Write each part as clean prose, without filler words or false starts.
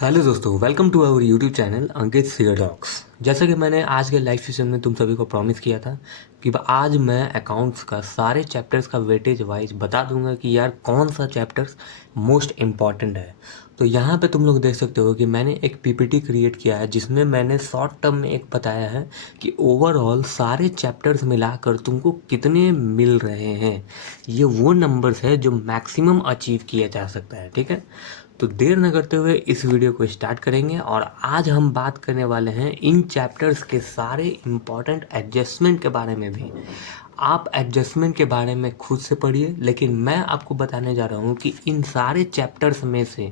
Hello दोस्तों, welcome to our YouTube channel Ankit serial talks. जैसा कि मैंने आज के लाइव सेशन में तुम सभी को प्रॉमिस किया था कि आज मैं अकाउंट्स का सारे चैप्टर्स का वेटेज वाइज बता दूंगा कि यार कौन सा चैप्टर्स मोस्ट इम्पॉर्टेंट है। तो यहाँ पे तुम लोग देख सकते हो कि मैंने एक पीपीटी क्रिएट किया है जिसमें मैंने शॉर्ट टर्म में एक बताया है कि ओवरऑल सारे चैप्टर्स मिलाकर तुमको कितने मिल रहे हैं। ये वो नंबर्स है जो मैक्सिमम अचीव किया जा सकता है, ठीक है। तो देर न करते हुए इस वीडियो को स्टार्ट करेंगे और आज हम बात करने वाले हैं इन चैप्टर्स के सारे इम्पॉर्टेंट एडजस्टमेंट के बारे में भी। आप एडजस्टमेंट के बारे में खुद से पढ़िए, लेकिन मैं आपको बताने जा रहा हूँ कि इन सारे चैप्टर्स में से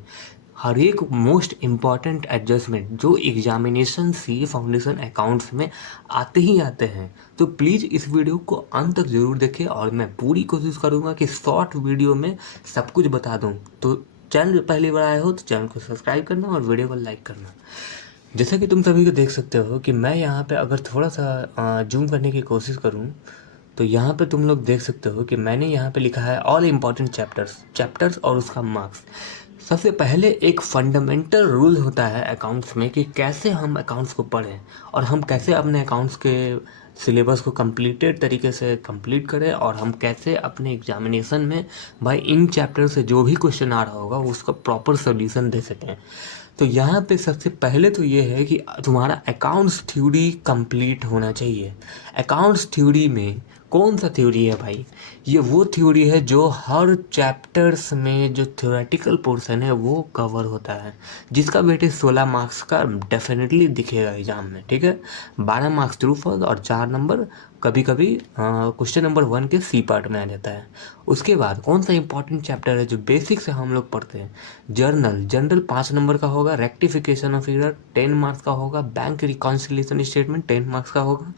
हर एक मोस्ट इम्पॉर्टेंट एडजस्टमेंट जो एग्जामिनेशन सी फाउंडेशन अकाउंट्स में आते ही आते हैं। तो प्लीज़ इस वीडियो को अंत तक ज़रूर देखें और मैं पूरी कोशिश करूँगा कि शॉर्ट वीडियो में सब कुछ बता दूँ। तो चैनल पहली बार आए हो तो चैनल को सब्सक्राइब करना और वीडियो को लाइक करना। जैसा कि तुम सभी को देख सकते हो कि मैं यहाँ पे अगर थोड़ा सा जूम करने की कोशिश करूँ तो यहाँ पे तुम लोग देख सकते हो कि मैंने यहाँ पे लिखा है ऑल इम्पॉर्टेंट चैप्टर्स और उसका मार्क्स। सबसे पहले एक फंडामेंटल रूल होता है अकाउंट्स में कि कैसे हम अकाउंट्स को पढ़ें और हम कैसे अपने अकाउंट्स के सिलेबस को कंप्लीटेड तरीके से कंप्लीट करें और हम कैसे अपने एग्जामिनेशन में भाई इन चैप्टर से जो भी क्वेश्चन आ रहा होगा उसका प्रॉपर सोल्यूशन दे सकें। तो यहाँ पे सबसे पहले तो ये है कि तुम्हारा अकाउंट्स थ्योरी कंप्लीट होना चाहिए। अकाउंट्स थ्योरी में कौन सा थ्योरी है भाई? ये वो थ्योरी है जो हर चैप्टर्स में जो थ्योरेटिकल पोर्शन है वो कवर होता है, जिसका वेटेज 16 मार्क्स का डेफिनेटली दिखेगा एग्जाम में, ठीक है। 12 मार्क्स ट्रू फॉल्स और 4 नंबर कभी कभी क्वेश्चन नंबर 1 के सी पार्ट में आ जाता है। उसके बाद कौन सा इंपॉर्टेंट चैप्टर है जो बेसिक से हम लोग पढ़ते हैं? जनरल 5 नंबर का होगा, रेक्टिफिकेशन ऑफ एरर 10 मार्क्स का होगा, बैंक रिकॉन्सिलिएशन स्टेटमेंट 10 मार्क्स का होगा,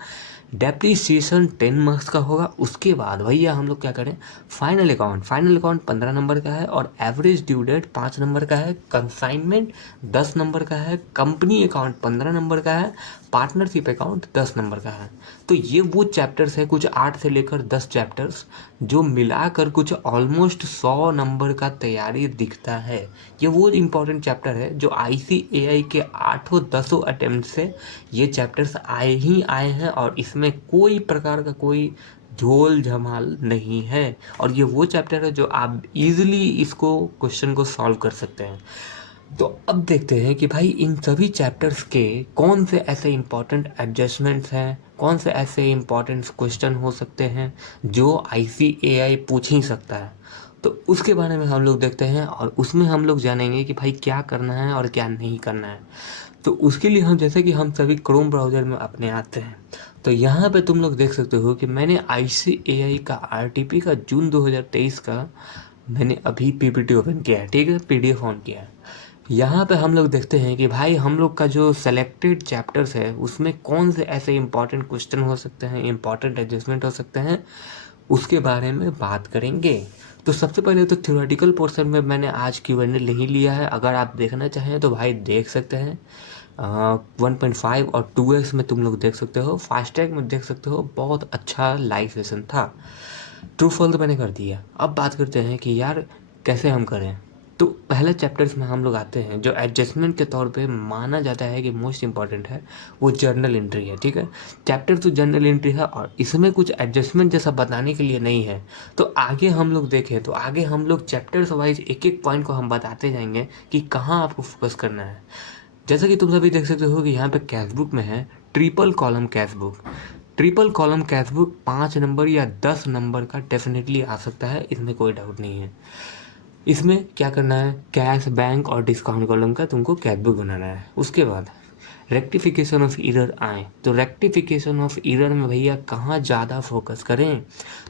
डेप्रीसिएशन 10 मार्क्स का होगा। उसके बाद भैया हम लोग क्या करें? फाइनल अकाउंट 15 नंबर का है और एवरेज ड्यू डेट 5 नंबर का है, कंसाइनमेंट 10 नंबर का है, कंपनी अकाउंट 15 नंबर का है, पार्टनरशिप अकाउंट 10 नंबर का है। तो ये वो चैप्टर्स है, कुछ 8 से लेकर 10 चैप्टर्स जो मिलाकर कुछ ऑलमोस्ट 100 नंबर का तैयारी दिखता है। ये वो इम्पोर्टेंट चैप्टर है जो ICAI के 8-10 अटेम्प्ट से ये चैप्टर्स आए ही आए हैं और इसमें कोई प्रकार का कोई झोल झमाल नहीं है। और ये वो चैप्टर है जो आप इजीली इसको क्वेश्चन को सॉल्व कर सकते हैं। तो अब देखते हैं कि भाई इन सभी चैप्टर्स के कौन से ऐसे इम्पोर्टेंट एडजस्टमेंट्स हैं, कौन से ऐसे इम्पोर्टेंट क्वेश्चन हो सकते हैं जो ICAI पूछ ही सकता है। तो उसके बारे में हम लोग देखते हैं और उसमें हम लोग जानेंगे कि भाई क्या करना है और क्या नहीं करना है। तो उसके लिए हम जैसे कि हम सभी क्रोम ब्राउज़र में अपने आते हैं। तो यहाँ पे तुम लोग देख सकते हो कि मैंने ICAI का RTP का जून 2023 का मैंने अभी PPT ओपन किया है, ठीक है, PDF ऑन किया है। यहाँ पे हम लोग देखते हैं कि भाई हम लोग का जो सेलेक्टेड चैप्टर्स है उसमें कौन से ऐसे इंपॉर्टेंट क्वेश्चन हो सकते हैं, इंपॉर्टेंट एडजस्टमेंट हो सकते हैं, उसके बारे में बात करेंगे। तो सबसे पहले तो थ्योरेटिकल पोर्शन में मैंने आज Q&A नहीं लिया है। अगर आप देखना चाहें तो भाई देख सकते हैं। 1.5 और 2x में तुम लोग देख सकते हो, फास्टैग में देख सकते हो। बहुत अच्छा लाइव सेशन था। ट्रू फॉल तो मैंने कर दिया। अब बात करते हैं कि यार कैसे हम करें। तो पहले चैप्टर्स में हम लोग आते हैं जो एडजस्टमेंट के तौर पे माना जाता है कि मोस्ट इंपॉर्टेंट है, वो जर्नल एंट्री है, ठीक है। चैप्टर तो जर्नल एंट्री है और इसमें कुछ एडजस्टमेंट जैसा बताने के लिए नहीं है। तो आगे हम लोग देखें तो आगे हम लोग चैप्टर्स वाइज एक एक पॉइंट को हम बताते जाएंगे कि कहाँ आपको फोकस करना है। जैसा कि तुम सभी देख सकते हो कि यहाँ पे कैश बुक में है triple column cash book. Triple column cash book 5 number या 10 नंबर का डेफिनेटली आ सकता है, इसमें कोई डाउट नहीं है। इसमें क्या करना है? कैश, बैंक और डिस्काउंट कॉलम का तुमको कैश बुक बनाना है। उसके बाद रेक्टिफिकेशन ऑफ एरर आए तो रेक्टिफिकेशन ऑफ एरर में भैया कहाँ ज़्यादा फोकस करें?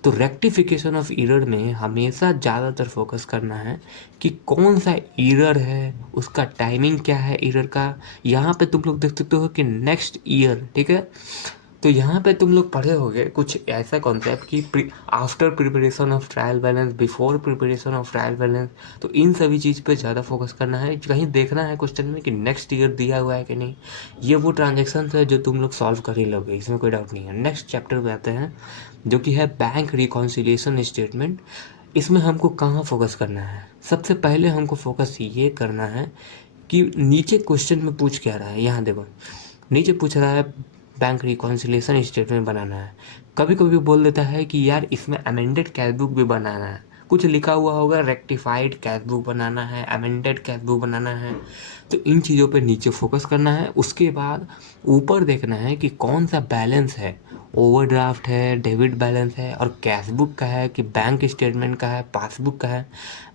तो रेक्टिफिकेशन ऑफ एरर में हमेशा ज़्यादातर फोकस करना है कि कौन सा एरर है, उसका टाइमिंग क्या है एरर का। यहाँ पे तुम लोग देख सकते हो कि नेक्स्ट ईयर, ठीक है। तो यहाँ पे तुम लोग पढ़े होंगे कुछ ऐसा कॉन्सेप्ट कि after preparation of trial balance, before preparation of trial balance. तो इन सभी चीज़ पे ज़्यादा फोकस करना है। कहीं देखना है क्वेश्चन में कि नेक्स्ट ईयर दिया हुआ है कि नहीं। ये वो ट्रांजेक्शन है जो तुम लोग सॉल्व कर ही लोगे, इसमें कोई डाउट नहीं है। नेक्स्ट चैप्टर पे आते हैं जो कि है बैंक रिकॉन्सिलिएशन स्टेटमेंट। इसमें हमको कहाँ फोकस करना है? सबसे पहले हमको फोकस ये करना है कि नीचे क्वेश्चन में पूछ क्या रहा है। यहाँ देखो नीचे पूछ रहा है बैंक रिकॉन्सिलिएशन स्टेटमेंट बनाना है। कभी कभी बोल देता है कि यार इसमें अमेंडेड कैश बुक भी बनाना है, कुछ लिखा हुआ होगा रेक्टिफाइड कैश बुक बनाना है, अमेंडेड कैश बुक बनाना है। तो इन चीज़ों पे नीचे फोकस करना है। उसके बाद ऊपर देखना है कि कौन सा बैलेंस है, ओवरड्राफ्ट है, डेबिट बैलेंस है और कैश बुक का है कि बैंक स्टेटमेंट का है, पासबुक का है।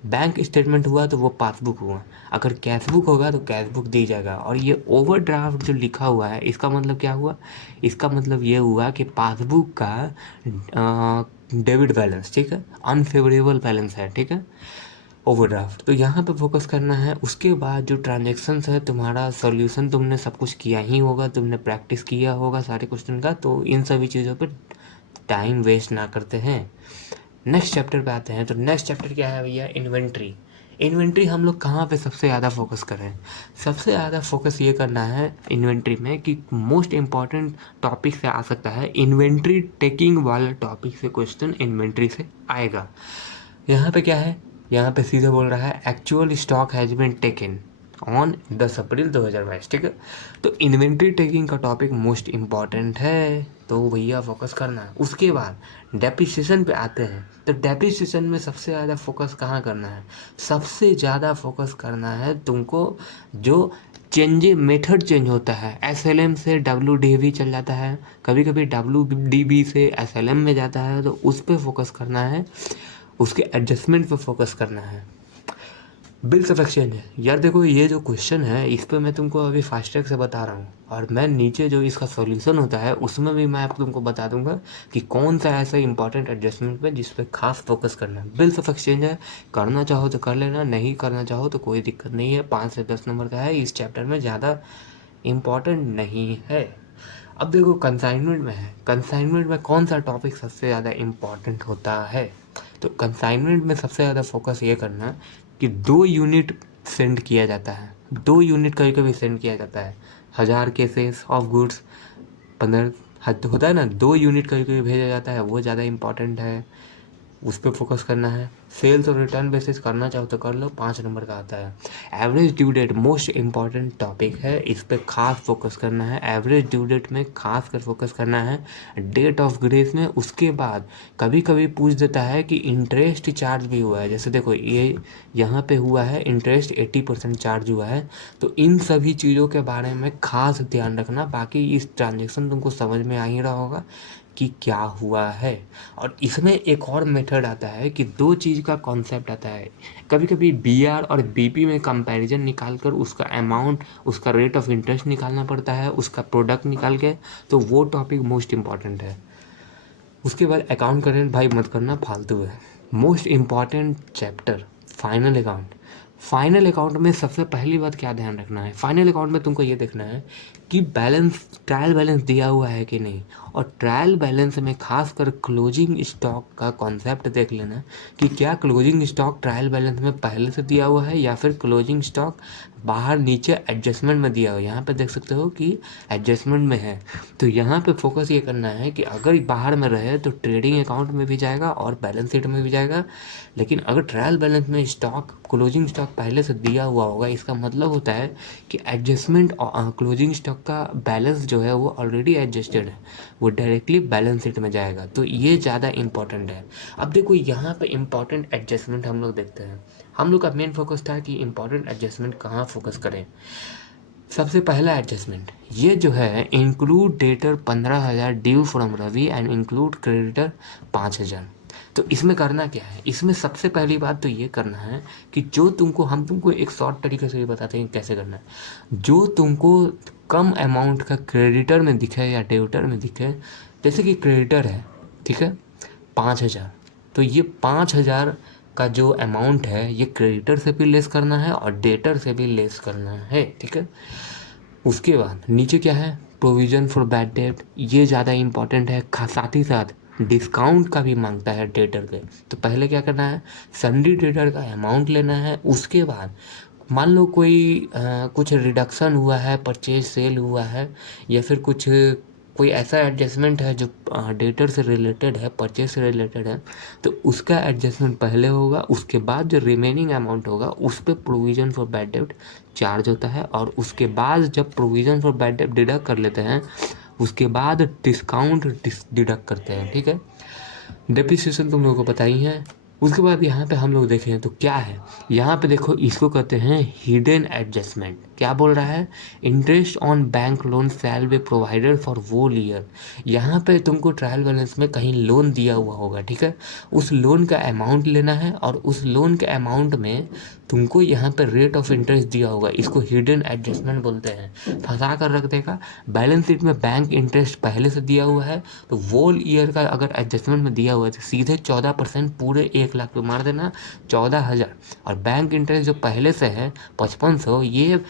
बैंक स्टेटमेंट हुआ तो वो पासबुक हुआ, अगर कैश बुक होगा तो कैश बुक दी जाएगा। और ये ओवरड्राफ्ट जो लिखा हुआ है इसका मतलब क्या हुआ, इसका मतलब ये हुआ कि पासबुक का डेबिट बैलेंस, ठीक है, अनफेवरेबल बैलेंस है, ठीक है, ओवरड्राफ्ट। तो यहाँ पे फोकस करना है। उसके बाद जो ट्रांजेक्शन्स है तुम्हारा सॉल्यूशन तुमने सब कुछ किया ही होगा, तुमने प्रैक्टिस किया होगा सारे क्वेश्चन का, तो इन सभी चीज़ों पे टाइम वेस्ट ना करते हैं। नेक्स्ट चैप्टर पे आते हैं। तो नेक्स्ट चैप्टर क्या है भैया, इन्वेंट्री। इन्वेंट्री हम लोग कहाँ पे सबसे ज़्यादा फोकस करें, सबसे ज़्यादा फोकस ये करना है इन्वेंट्री में कि मोस्ट इम्पॉर्टेंट टॉपिक से आ सकता है इन्वेंट्री टेकिंग वाला टॉपिक से क्वेश्चन इन्वेंट्री से आएगा। यहाँ पे क्या है, यहाँ पे सीधे बोल रहा है actual stock has been taken on 10 April 2022, ठीक है। तो इन्वेंट्री टेकिंग का टॉपिक मोस्ट इम्पॉर्टेंट है, तो भैया फोकस करना है। उसके बाद डेप्रिसिएशन पे आते हैं। तो डेप्रिसिएशन में सबसे ज़्यादा फोकस कहाँ करना है, सबसे ज़्यादा फोकस करना है तुमको जो मेथड चेंज होता है, SLM से WDV चल जाता है, कभी कभी WDB से SLM में जाता है, तो उस पर फोकस करना है, उसके एडजस्टमेंट पे फोकस करना है। बिल्स ऑफ एक्सचेंज है यार, देखो ये जो क्वेश्चन है इस पर मैं तुमको अभी फास्ट ट्रैक से बता रहा हूँ, और मैं नीचे जो इसका सॉल्यूशन होता है उसमें भी मैं आप तुमको बता दूंगा कि कौन सा ऐसा इंपॉर्टेंट एडजस्टमेंट पे जिस पे खास फोकस करना है। बिल्स ऑफ एक्सचेंज है, करना चाहो तो कर लेना, नहीं करना चाहो तो कोई दिक्कत नहीं है। 5 से 10 नंबर का है, इस चैप्टर में ज़्यादा इम्पॉर्टेंट नहीं है। अब देखो कंसाइनमेंट में है, कंसाइनमेंट में कौन सा टॉपिक सबसे ज़्यादा इम्पॉर्टेंट होता है। तो कंसाइनमेंट में सबसे ज़्यादा फोकस ये करना है कि 2 यूनिट सेंड किया जाता है, 2 यूनिट कभी कभी सेंड किया जाता है। 1000 केसेस ऑफ गुड्स 15 होता है ना, 2 यूनिट कभी कभी भेजा जाता है, वो ज़्यादा इंपॉर्टेंट है, उस पर फोकस करना है। सेल्स और रिटर्न बेसिस करना चाहो तो कर लो, 5 नंबर का आता है। Average due date most important topic है, इस पर खास फोकस करना है। एवरेज ड्यू डेट में खास कर फोकस करना है, डेट ऑफ ग्रेस में। उसके बाद कभी कभी पूछ देता है कि इंटरेस्ट चार्ज भी हुआ है, जैसे देखो ये यहाँ पे हुआ है इंटरेस्ट 80% चार्ज हुआ है, तो इन सभी चीज़ों के बारे में खास ध्यान रखना। बाकी इस ट्रांजेक्शन तुमको समझ में आ ही रहा होगा कि क्या हुआ है। और इसमें एक और मेथड आता है कि 2 चीज़ का कॉन्सेप्ट आता है। कभी कभी BR और BP में कंपैरिजन निकाल कर उसका अमाउंट, उसका रेट ऑफ इंटरेस्ट निकालना पड़ता है, उसका प्रोडक्ट निकाल के, तो वो टॉपिक मोस्ट इम्पॉर्टेंट है। उसके बाद अकाउंट करेंट भाई मत करना, फालतू है। Most important chapter final account. Final account में सबसे पहली बात क्या ध्यान रखना है, फाइनल अकाउंट में तुमको ये देखना है कि बैलेंस, ट्रायल बैलेंस दिया हुआ है कि नहीं। और ट्रायल बैलेंस में खासकर क्लोजिंग स्टॉक का कॉन्सेप्ट देख लेना कि क्या क्लोजिंग स्टॉक ट्रायल बैलेंस में पहले से दिया हुआ है या फिर क्लोजिंग स्टॉक बाहर नीचे एडजस्टमेंट में दिया हुआ है। यहाँ पे देख सकते हो कि एडजस्टमेंट में है, तो यहाँ पे फोकस ये करना है कि अगर बाहर में रहे तो ट्रेडिंग अकाउंट में भी जाएगा और बैलेंस शीट में भी जाएगा। लेकिन अगर ट्रायल बैलेंस में स्टॉक, क्लोजिंग स्टॉक पहले से दिया हुआ होगा, इसका मतलब होता है कि एडजस्टमेंट क्लोजिंग स्टॉक का बैलेंस जो है वो ऑलरेडी एडजस्टेड है, वो डायरेक्टली बैलेंस शीट में जाएगा, तो ये ज़्यादा इंपॉर्टेंट है। अब देखो यहाँ पे इंपॉर्टेंट एडजस्टमेंट हम लोग देखते हैं। हम लोग का मेन फोकस था कि इंपॉर्टेंट एडजस्टमेंट कहाँ फोकस करें। सबसे पहला एडजस्टमेंट ये जो है, include debtor 15,000 due from Ravi and include creditor 5,000। तो इसमें करना क्या है, इसमें सबसे पहली बात तो ये करना है कि जो तुमको, हम तुमको एक शॉर्ट तरीके से ये बताते हैं कैसे करना है। जो तुमको कम अमाउंट का क्रेडिटर में दिखे या डेबिटर में दिखे, जैसे कि क्रेडिटर है, ठीक है, 5,000, तो ये 5,000 का जो अमाउंट है ये क्रेडिटर से भी लेस करना है और डेटर से भी लेस करना है, ठीक है। उसके बाद नीचे क्या है, प्रोविज़न फॉर बैड डेट, ये ज़्यादा इंपॉर्टेंट है। साथ ही साथ डिस्काउंट का भी मांगता है डेटर पे। तो पहले क्या करना है, सन्डी डेटर का अमाउंट लेना है। उसके बाद मान लो कोई कुछ रिडक्शन हुआ है, परचेज सेल हुआ है, या फिर कुछ कोई ऐसा एडजस्टमेंट है जो डेटर से रिलेटेड है, परचेज से रिलेटेड है, तो उसका एडजस्टमेंट पहले होगा, उसके बाद जो रिमेनिंग अमाउंट होगा उस पर प्रोविज़न फॉर बैड डेब्ट चार्ज होता है, और उसके बाद जब प्रोविज़न फॉर बैड डेब्ट डिडक्ट कर लेते हैं उसके बाद डिस्काउंट डिडक्ट करते हैं, ठीक है। डेप्रिसिएशन तुम लोगों को पता ही है। उसके बाद यहाँ पे हम लोग देखें तो क्या है, यहाँ पे देखो इसको कहते हैं हिडन एडजस्टमेंट। क्या बोल रहा है, interest on bank loan shall be provided for whole year. यहाँ पे तुमको ट्रायल बैलेंस में कहीं लोन दिया हुआ होगा, ठीक है, उस लोन का अमाउंट लेना है और उस लोन के अमाउंट में तुमको यहाँ पे रेट ऑफ इंटरेस्ट दिया होगा, इसको हिडन एडजस्टमेंट बोलते हैं। फंसा कर रख देगा। बैलेंस शीट में बैंक इंटरेस्ट पहले से दिया हुआ है, तो वोल ईयर का अगर एडजस्टमेंट में दिया हुआ है तो सीधे 14% पूरे 1 लाख पे मार देना, 14,000। और बैंक इंटरेस्ट जो पहले से है 5500, ये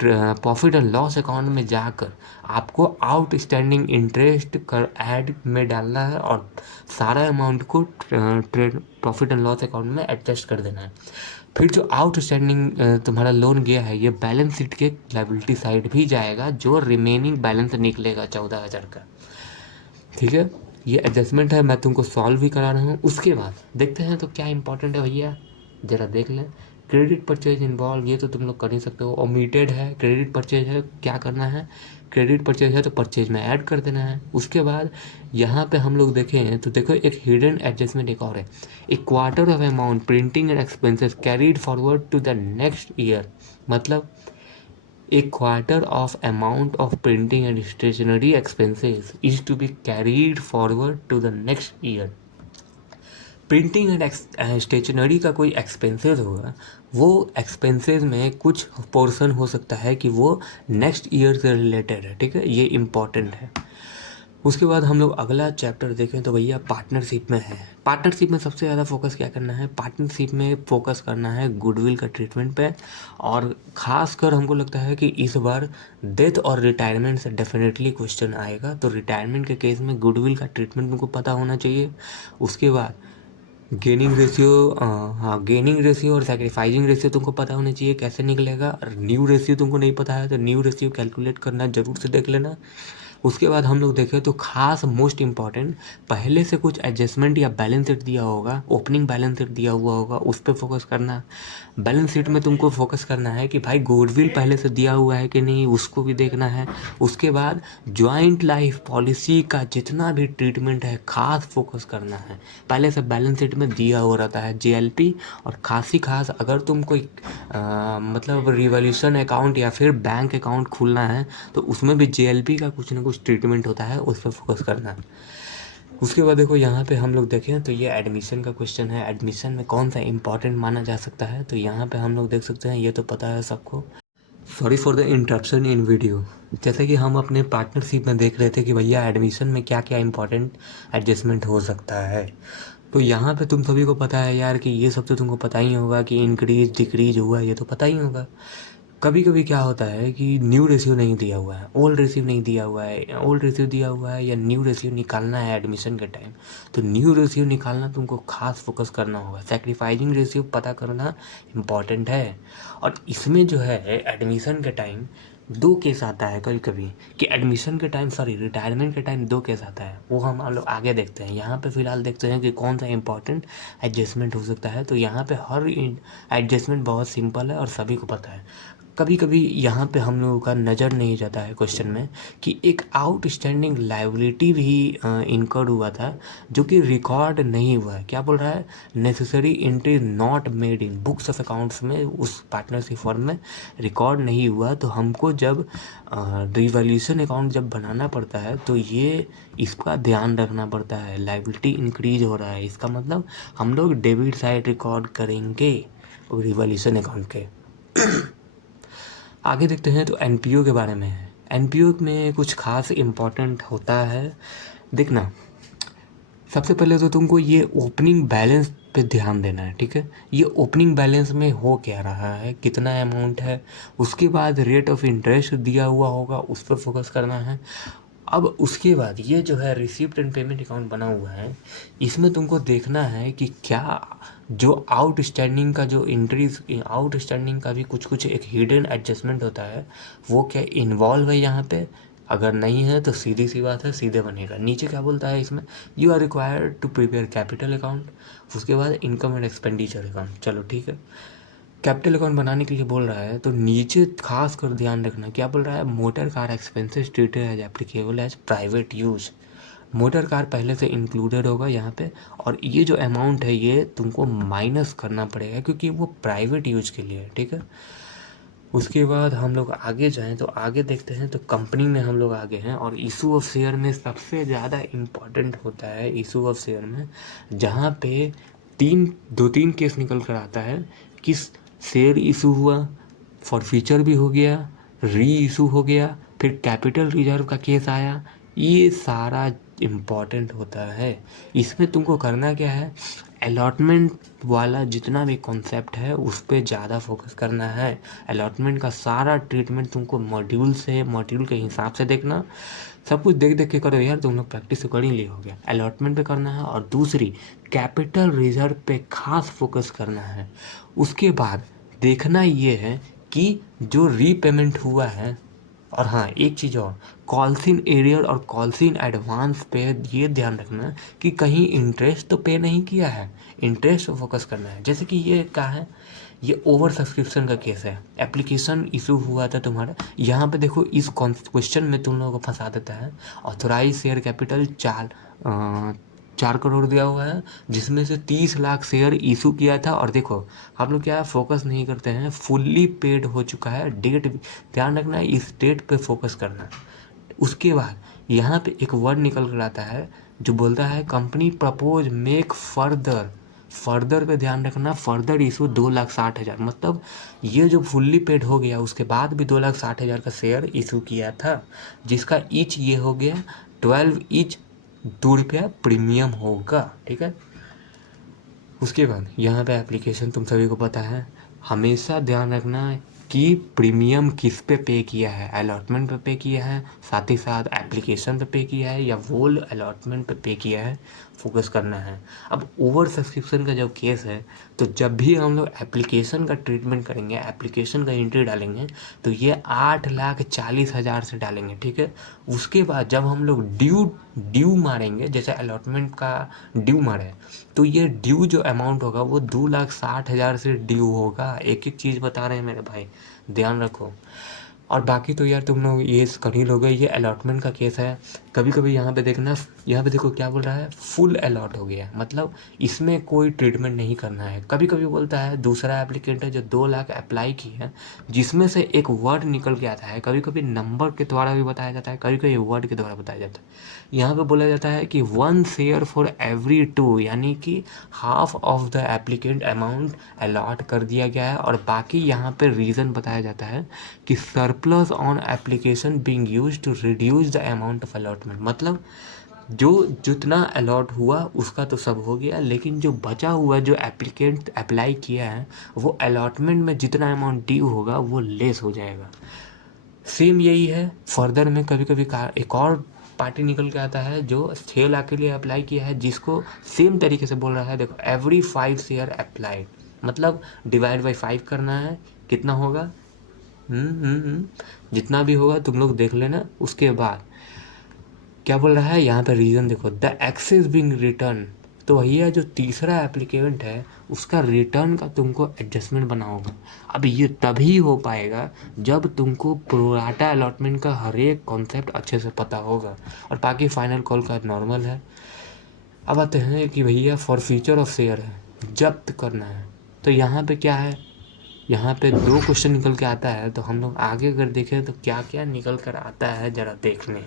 प्रॉफिट एंड लॉस अकाउंट में जाकर आपको आउटस्टैंडिंग इंटरेस्ट कर ऐड में डालना है और सारा अमाउंट को trade profit and loss account में एडजस्ट कर देना है। फिर जो आउटस्टैंडिंग तुम्हारा लोन गया है ये बैलेंस शीट के लायबिलिटी साइड भी जाएगा, जो रिमेनिंग बैलेंस निकलेगा 14,000 का, ठीक है। ये एडजस्टमेंट है, मैं तुमको सॉल्व भी करा रहा हूँ। उसके बाद देखते हैं तो क्या इंपॉर्टेंट है भैया, ज़रा देख लें। क्रेडिट परचेज इन्वॉल्व, ये तो तुम लोग कर ही सकते हो। ओमिटेड है, क्रेडिट परचेज है, क्या करना है, क्रेडिट परचेज है तो परचेज में ऐड कर देना है। उसके बाद यहाँ पे हम लोग देखें तो देखो एक हिडन एडजस्टमेंट एक और है, एक quarter of amount printing and expenses carried forward to the next year. मतलब a quarter of amount of printing and stationery expenses is to be carried forward to the next year। Printing and stationery का कोई expenses होगा, वो expenses में कुछ portion हो सकता है कि वो नेक्स्ट ईयर से रिलेटेड है, ठीक है, ये इम्पॉर्टेंट है। उसके बाद हम लोग अगला चैप्टर देखें तो भैया पार्टनरशिप में है। पार्टनरशिप में सबसे ज़्यादा फोकस क्या करना है, पार्टनरशिप में फोकस करना है गुडविल का ट्रीटमेंट पे, और ख़ास कर हमको लगता है कि इस बार डेथ और रिटायरमेंट से डेफिनेटली क्वेश्चन आएगा, तो रिटायरमेंट के केस में गुडविल का ट्रीटमेंट तुमको पता होना चाहिए। उसके बाद गेनिंग रेशियो, हाँ गेनिंग रेशियो और सैक्रिफाइसिंग रेशियो तुमको पता होना चाहिए कैसे निकलेगा, और न्यू रेशियो तुमको नहीं पता है तो न्यू रेशियो कैलकुलेट करना जरूर से देख लेना। उसके बाद हम लोग देखें तो खास मोस्ट इम्पॉर्टेंट, पहले से कुछ एडजस्टमेंट या बैलेंस शीट दिया होगा, ओपनिंग बैलेंस शीट दिया हुआ होगा, उस पर फोकस करना। बैलेंस शीट में तुमको फोकस करना है कि भाई गुडविल पहले से दिया हुआ है कि नहीं, उसको भी देखना है। उसके बाद जॉइंट लाइफ पॉलिसी का जितना भी ट्रीटमेंट है खास फोकस करना है, पहले से बैलेंस शीट में दिया हो रहता है जेएलपी। और खासी खास अगर तुम कोई मतलब रिवॉल्यूशन अकाउंट या फिर बैंक अकाउंट खोलना है तो उसमें भी जेएलपी का कुछ ना कुछ ट्रीटमेंट होता है, उस पर फोकस करना है। उसके बाद देखो यहाँ पे हम लोग देखें तो ये एडमिशन का क्वेश्चन है, एडमिशन में कौन सा इंपॉर्टेंट माना जा सकता है, तो यहाँ पे हम लोग देख सकते हैं, ये तो पता है सबको। Sorry for the interruption in video. जैसे कि हम अपने पार्टनरशिप में देख रहे थे कि भैया एडमिशन में क्या क्या इंपॉर्टेंट एडजस्टमेंट हो सकता है, तो यहाँ पे तुम सभी को पता है यार कि ये सब तो तुमको पता ही होगा कि इंक्रीज डिक्रीज हुआ, ये तो पता ही होगा। कभी कभी क्या होता है कि न्यू रेशियो नहीं दिया हुआ है, ओल्ड रेशियो नहीं दिया हुआ है, ओल्ड रेशियो दिया हुआ है या न्यू रेशियो निकालना है एडमिशन के टाइम, तो न्यू रेशियो निकालना तुमको खास फोकस करना होगा। सैक्रिफाइसिंग रेशियो पता करना इम्पॉर्टेंट है। और इसमें जो है एडमिशन के टाइम दो केस आता है कभी कभी, कि एडमिशन के टाइम सॉरी रिटायरमेंट के टाइम दो केस आता है, वो हम लोग आगे देखते हैं। यहाँ पे फिलहाल देखते हैं कि कौन सा इंपॉर्टेंट एडजस्टमेंट हो सकता है। तो यहाँ पे हर एडजस्टमेंट बहुत सिंपल है और सभी को पता है। कभी कभी यहाँ पे हम लोगों का नज़र नहीं जाता है क्वेश्चन में कि एक आउटस्टैंडिंग लायबिलिटी भी इनकर्ड हुआ था जो कि रिकॉर्ड नहीं हुआ है। क्या बोल रहा है, necessary entry not made in books of accounts में, उस पार्टनरशिप फर्म में रिकॉर्ड नहीं हुआ, तो हमको जब रिवॉल्यूशन अकाउंट जब बनाना पड़ता है तो ये इसका ध्यान रखना पड़ता है। लायबिलिटी इंक्रीज हो रहा है, इसका मतलब हम लोग डेबिट साइड रिकॉर्ड करेंगे रिवॉल्यूशन अकाउंट के। आगे देखते हैं तो एनपीओ के बारे में है। एनपीओ में कुछ खास इम्पोर्टेंट होता है, देखना। सबसे पहले तो तुमको ये ओपनिंग बैलेंस पे ध्यान देना है, ठीक है। ये ओपनिंग बैलेंस में हो क्या रहा है, कितना अमाउंट है, उसके बाद रेट ऑफ इंटरेस्ट दिया हुआ होगा, उस पर फोकस करना है। अब उसके बाद ये जो है रिसिप्ट एंड पेमेंट अकाउंट बना हुआ है, इसमें तुमको देखना है कि क्या जो आउटस्टैंडिंग का जो इंट्रीज, आउटस्टैंडिंग का भी कुछ कुछ एक हिडन एडजस्टमेंट होता है, वो क्या इन्वॉल्व है यहाँ पे अगर नहीं है तो सीधी सी बात है सीधे बनेगा। नीचे क्या बोलता है इसमें, you are required to prepare capital account, उसके बाद इनकम एंड एक्सपेंडिचर अकाउंट। चलो ठीक है, कैपिटल अकाउंट बनाने के लिए बोल रहा है तो नीचे खास कर ध्यान रखना क्या बोल रहा है, motor car expenses treated as applicable as private use. Motor car पहले से इंक्लूडेड होगा यहाँ पे, और ये जो अमाउंट है ये तुमको माइनस करना पड़ेगा क्योंकि वो प्राइवेट यूज के लिए है, ठीक है। उसके बाद हम लोग आगे जाएं तो आगे देखते हैं, तो कंपनी में हम लोग आगे हैं, और इशू ऑफ शेयर में सबसे ज़्यादा इम्पॉर्टेंट होता है इशू ऑफ शेयर में, जहाँ पे दो तीन केस निकल कर आता है कि शेयर इशू हुआ, फॉर फ्यूचर भी हो गया, री इशू हो गया, फिर कैपिटल रिजर्व का केस आया। ये सारा इम्पॉर्टेंट होता है। इसमें तुमको करना क्या है, अलॉटमेंट वाला जितना भी कॉन्सेप्ट है उस पर ज़्यादा फोकस करना है। अलॉटमेंट का सारा ट्रीटमेंट तुमको मॉड्यूल के हिसाब से देखना, सब कुछ देख देख के करो यार, तुम लोग प्रैक्टिस तो कर ही लिए हो गया। अलॉटमेंट पे करना है, और दूसरी कैपिटल रिजर्व पे खास फोकस करना है। उसके बाद देखना ये है कि जो रीपेमेंट हुआ है, और हाँ एक चीज़ और, कॉल्स इन एरियर और कॉल्स इन एडवांस पे ये ध्यान रखना कि कहीं इंटरेस्ट तो पे नहीं किया है, इंटरेस्ट पे फोकस करना है। जैसे कि ये क्या है, ये ओवर सब्सक्रिप्शन का केस है, एप्लीकेशन इशू हुआ था तुम्हारा। यहाँ पे देखो इस क्वेश्चन में तुम लोगों को फंसा देता है, ऑथोराइज शेयर कैपिटल 4 करोड़ दिया हुआ है, जिसमें से 30 लाख शेयर इशू किया था। और देखो हम लोग क्या फोकस नहीं करते हैं, फुल्ली पेड हो चुका है, डेट भी ध्यान रखना है, इस डेट पे फोकस करना। उसके बाद यहाँ पे एक वर्ड निकल कर आता है जो बोलता है कंपनी प्रपोज मेक फर्दर पे ध्यान रखना, फर्दर इशू 2,60,000, मतलब ये जो फुल्ली पेड हो गया उसके बाद भी 2,60,000 का शेयर इशू किया था, जिसका ईच ये हो गया 12 ईच ₹2 प्रीमियम होगा, ठीक है। उसके बाद यहाँ पे एप्लीकेशन तुम सभी को पता है, हमेशा ध्यान रखना कि प्रीमियम किस पे किया है, अलॉटमेंट पे किया है, साथ ही साथ एप्लीकेशन पे किया है, या वोल अलॉटमेंट पे किया है, फोकस करना है। अब ओवर सब्सक्रिप्शन का जब केस है, तो जब भी हम लोग एप्लीकेशन का ट्रीटमेंट करेंगे, एप्लीकेशन का एंट्री डालेंगे, तो ये 8,40,000 से डालेंगे, ठीक है। उसके बाद जब हम लोग ड्यू मारेंगे, जैसे अलॉटमेंट का ड्यू मारे, तो ये ड्यू जो अमाउंट होगा वो 2,60,000 से ड्यू होगा। एक एक चीज़ बता रहे हैं मेरे भाई, ध्यान रखो। और बाकी तो यार तुम लोग ये कर ही लोगे, ये अलॉटमेंट का केस है। कभी कभी यहाँ पे देखना, यहाँ पे देखो क्या बोल रहा है, फुल अलॉट हो गया, मतलब इसमें कोई ट्रीटमेंट नहीं करना है। कभी कभी बोलता है दूसरा एप्लीकेंट है जो 2 लाख अप्लाई की है, जिसमें से एक वर्ड निकल के आता है, कभी कभी नंबर के द्वारा भी बताया जाता है, कभी कभी वर्ड के द्वारा बताया जाता है। यहाँ पे बोला जाता है कि 1 शेयर फॉर एवरी 2, यानी कि half of the applicant amount allot कर दिया गया है। और बाकी यहाँ पे रीज़न बताया जाता है कि surplus on application being used to reduce the amount of allotment, मतलब जो जितना अलॉट हुआ उसका तो सब हो गया, लेकिन जो बचा हुआ जो एप्लीकेंट अप्लाई किया है वो अलॉटमेंट में जितना अमाउंट ड्यू होगा वो लेस हो जाएगा। सेम यही है फर्दर में, कभी कभी एक और पार्टी निकल के आता है जो 6 लाख के लिए अप्लाई किया है, जिसको सेम तरीके से बोल रहा है, देखो एवरी 5 शेयर अप्लाइड, मतलब डिवाइड बाई 5 करना है, कितना होगा, जितना भी होगा तुम लोग देख लेना। उसके बाद क्या बोल रहा है यहाँ पे, रीज़न देखो, द एक्सेस बिंग रिटर्न, तो भैया जो तीसरा एप्लीकेंट है उसका रिटर्न का तुमको एडजस्टमेंट बना होगा। अब ये तभी हो पाएगा जब तुमको प्रोराटा अलॉटमेंट का हर एक कॉन्सेप्ट अच्छे से पता होगा, और बाकी फाइनल कॉल का नॉर्मल है। अब आते हैं कि भैया फॉर फ्यूचर ऑफ शेयर है, जब्त करना है, तो यहाँ पे क्या है, यहाँ पे 2 क्वेश्चन निकल के आता है, तो हम लोग आगे अगर देखें तो क्या क्या निकल कर आता है ज़रा देख लें।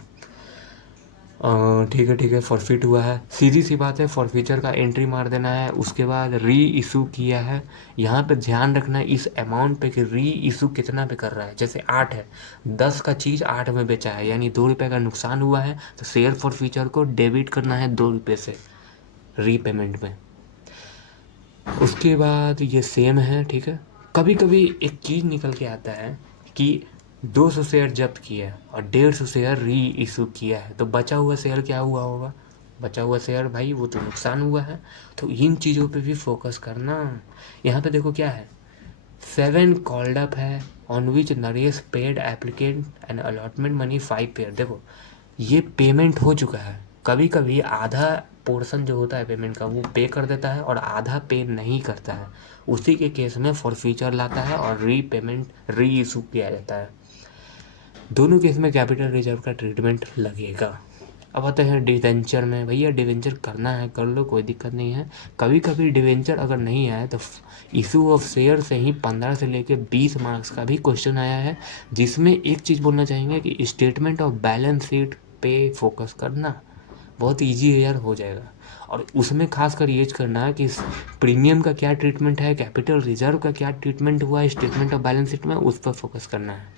ठीक है, फॉरफिट हुआ है, सीधी सी बात है, फॉरफीचर का एंट्री मार देना है। उसके बाद री इशू किया है, यहाँ पे ध्यान रखना है इस अमाउंट पे कि री इशू कितना पे कर रहा है। जैसे 8 है, 10 का चीज़ 8 में बेचा है, यानी ₹2 का नुकसान हुआ है, तो शेयर फॉरफीचर को डेबिट करना है ₹2 से रीपेमेंट में। उसके बाद ये सेम है, ठीक है। कभी कभी एक चीज़ निकल के आता है कि 200 शेयर जब्त किया है और 150 शेयर री इशू किया है, तो बचा हुआ शेयर क्या हुआ होगा, बचा हुआ शेयर भाई वो तो नुकसान हुआ है। तो इन चीज़ों पे भी फोकस करना। यहाँ पे देखो क्या है, 7 कॉल्ड अप है, on which Naresh paid applicant and allotment money 5 pair. देखो ये पेमेंट हो चुका है, कभी कभी आधा पोर्शन जो होता है पेमेंट का वो पे कर देता है और आधा पे नहीं करता है, उसी के केस में फॉरफीचर लाता है और रीपेमेंट री इशू किया जाता है। दोनों केस में कैपिटल रिजर्व का ट्रीटमेंट लगेगा। अब आते हैं डिवेंचर में। भैया डिवेंचर करना है कर लो, कोई दिक्कत नहीं है। कभी कभी डिवेंचर अगर नहीं आए तो इशू ऑफ शेयर से ही 15 से लेकर 20 मार्क्स का भी क्वेश्चन आया है, जिसमें एक चीज़ बोलना चाहेंगे कि स्टेटमेंट ऑफ बैलेंस शीट पे फोकस करना बहुत ईजी है यार, हो जाएगा। और उसमें खास कर ये करना है कि प्रीमियम का क्या ट्रीटमेंट है, कैपिटल रिजर्व का क्या ट्रीटमेंट हुआ है स्टेटमेंट ऑफ बैलेंस शीट में, उस पर फोकस करना है।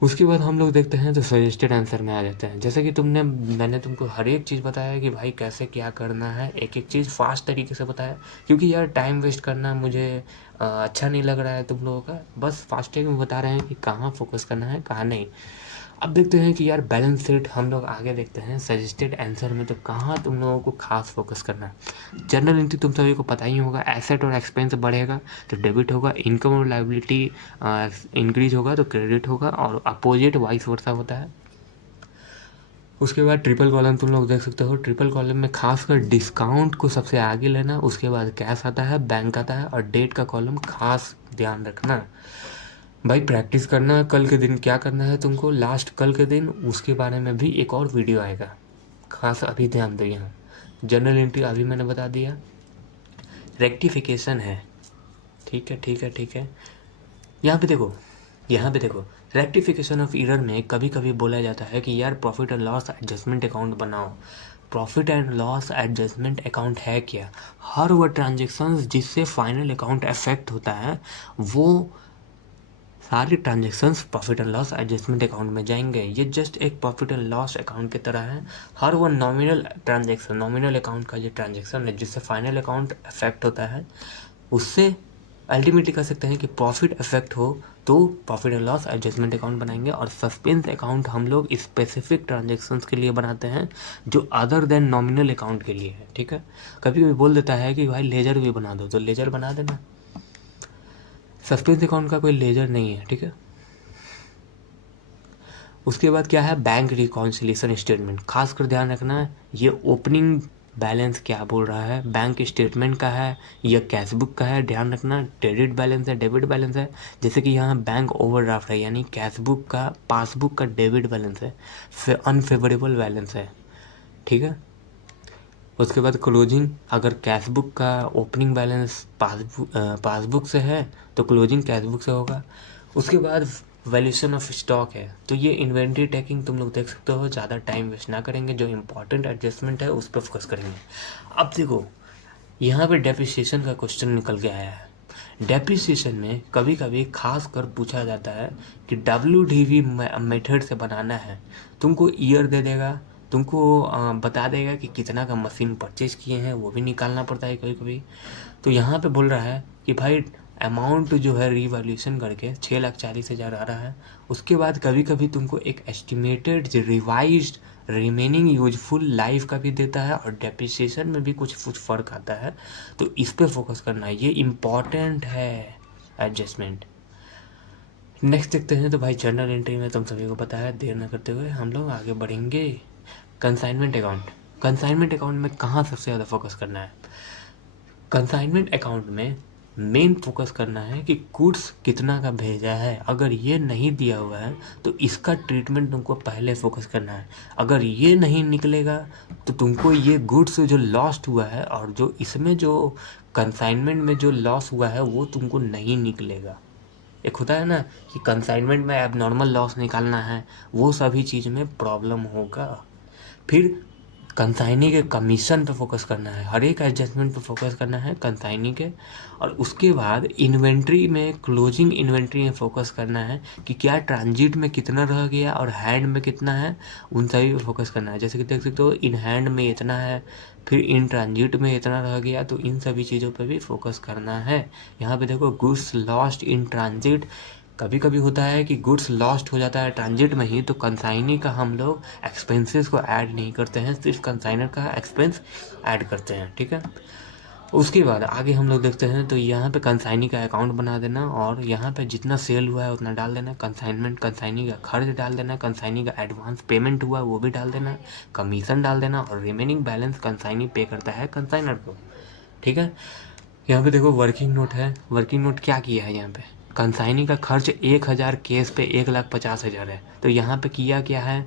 उसके बाद हम लोग देखते हैं तो सजेस्टेड आंसर में आ जाते हैं। जैसे कि मैंने तुमको हर एक चीज़ बताया कि भाई कैसे क्या करना है, एक एक चीज़ फास्ट तरीके से बताया, क्योंकि यार टाइम वेस्ट करना मुझे अच्छा नहीं लग रहा है तुम लोगों का। बस फास्ट में बता रहे हैं कि कहाँ फोकस करना है कहाँ नहीं। अब देखते हैं कि यार बैलेंस शीट हम लोग आगे देखते हैं सजेस्टेड आंसर में, तो कहाँ तुम लोगों को खास फोकस करना है। जनरल एंट्री तुम सभी को पता ही होगा, एसेट और एक्सपेंस बढ़ेगा तो डेबिट होगा, इनकम और लाइबिलिटी इंक्रीज होगा तो क्रेडिट होगा, और अपोजिट वाइस वर्सा होता है। उसके बाद ट्रिपल कॉलम तुम लोग देख सकते हो, ट्रिपल कॉलम में खासकर डिस्काउंट को सबसे आगे लेना, उसके बाद कैश आता है, बैंक आता है, और डेट का कॉलम खास ध्यान रखना। भाई प्रैक्टिस करना, कल के दिन क्या करना है तुमको, लास्ट कल के दिन उसके बारे में भी एक और वीडियो आएगा, खास अभी ध्यान दो। यहाँ जनरल एंट्री अभी मैंने बता दिया, रेक्टिफिकेशन है, ठीक है ठीक है ठीक है। यहाँ पे देखो, यहाँ पे देखो, रेक्टिफिकेशन ऑफ एरर में कभी कभी बोला जाता है कि यार profit and loss adjustment account बनाओ। Profit and loss adjustment account है क्या? हर वो ट्रांजेक्शन्स जिससे फाइनल अकाउंट अफेक्ट होता है वो सारे transactions profit and loss adjustment account में जाएंगे। ये जस्ट एक प्रॉफिट एंड लॉस अकाउंट की तरह है। हर वो नॉमिनल ट्रांजेक्शन, नॉमिनल अकाउंट का जो ट्रांजेक्शन है जिससे फाइनल अकाउंट अफेक्ट होता है, उससे अल्टीमेटली कह सकते हैं कि प्रॉफिट अफेक्ट हो तो profit and loss adjustment account बनाएंगे। और सस्पेंस अकाउंट हम लोग स्पेसिफिक ट्रांजेक्शन्स के लिए बनाते हैं जो अदर देन नॉमिनल अकाउंट के लिए है, ठीक है। कभी कभी बोल देता है कि भाई लेजर भी बना दो, तो लेजर बना देना, सस्पेंस अकाउंट का कोई लेजर नहीं है, ठीक है। उसके बाद क्या है, बैंक रिकॉन्सिलिएशन स्टेटमेंट, खास कर ध्यान रखना है ये ओपनिंग बैलेंस क्या बोल रहा है, बैंक स्टेटमेंट का है या कैशबुक का है, ध्यान रखना। क्रेडिट बैलेंस है, डेबिट बैलेंस है, जैसे कि यहाँ बैंक ओवरड्राफ्ट है, यानी कैशबुक का पासबुक का डेबिट बैलेंस है, फिर अनफेवरेबल बैलेंस है, ठीक है। उसके बाद क्लोजिंग, अगर कैशबुक का ओपनिंग बैलेंस पासबुक से है तो क्लोजिंग कैशबुक से होगा। उसके बाद वैल्यूएशन ऑफ स्टॉक है, तो ये इन्वेंट्री टेकिंग तुम लोग देख सकते हो, ज़्यादा टाइम वेस्ट ना करेंगे, जो इंपॉर्टेंट एडजस्टमेंट है उस पर फोकस करेंगे। अब देखो यहाँ पे डेप्रिसिएशन का क्वेश्चन निकल के आया है। डेप्रिसिएशन में कभी कभी खास कर पूछा जाता है कि WDV मेथड से बनाना है, तुमको ईयर दे देगा, तुमको बता देगा कि कितना का मशीन परचेज किए हैं, वो भी निकालना पड़ता है कभी कभी। तो यहाँ पे बोल रहा है कि भाई अमाउंट जो है रिवैल्यूएशन करके 6,40,000 आ रहा है। उसके बाद कभी कभी तुमको एक estimated revised remaining useful life का भी देता है, और डेप्रिसिएशन में भी कुछ कुछ फ़र्क आता है, तो इस पर फोकस करना है, ये इम्पॉर्टेंट है एडजस्टमेंट। नेक्स्ट देखते हैं, तो भाई जर्नल एंट्री में तुम सभी को पता है, देर न करते हुए हम लोग आगे बढ़ेंगे। कंसाइनमेंट अकाउंट, कंसाइनमेंट अकाउंट में कहाँ सबसे ज़्यादा फोकस करना है? कंसाइनमेंट अकाउंट में मेन फोकस करना है कि गुड्स कितना का भेजा है, अगर ये नहीं दिया हुआ है तो इसका ट्रीटमेंट तुमको पहले फोकस करना है। अगर ये नहीं निकलेगा तो तुमको ये गुड्स जो लॉस्ट हुआ है और जो इसमें जो कंसाइनमेंट में जो लॉस हुआ है वो तुमको नहीं निकलेगा। एक होता है ना कि कंसाइनमेंट में एबनॉर्मल लॉस निकालना है, वो सभी चीज़ में प्रॉब्लम होगा। फिर कंसाइनी के कमीशन पे फोकस करना है, हर एक एडजस्टमेंट पे फोकस करना है कंसाइनी के। और उसके बाद इन्वेंट्री में, क्लोजिंग इन्वेंट्री में फोकस करना है कि क्या ट्रांजिट में कितना रह गया और हैंड में कितना है, उन सभी पे फोकस करना है। जैसे कि देख सकते हो इन हैंड में इतना है, फिर इन ट्रांजिट में इतना रह गया, तो इन सभी चीज़ों पे भी फोकस करना है। यहाँ पे देखो गुड्स लॉस्ट इन ट्रांजिट, कभी कभी होता है कि गुड्स लॉस्ट हो जाता है ट्रांजिट में ही, तो कंसाइनी का हम लोग एक्सपेंसेस को ऐड नहीं करते हैं, सिर्फ कंसाइनर का एक्सपेंस ऐड करते हैं, ठीक है। उसके बाद आगे हम लोग देखते हैं तो यहाँ पे कंसाइनी का अकाउंट बना देना और यहाँ पे जितना सेल हुआ है उतना डाल देना, कंसाइनमेंट कंसाइनी का खर्च डाल देना, कंसाइनी का एडवांस पेमेंट हुआ वो भी डाल देना, कमीशन डाल देना और रिमेनिंग बैलेंस कंसाइनी पे करता है कंसाइनर को। ठीक है, यहाँ पे देखो वर्किंग नोट है। वर्किंग नोट क्या किया है यहाँ पे, कंसाइनी का खर्च 1000 केस पे 1,50,000 है, तो यहाँ पे किया क्या है,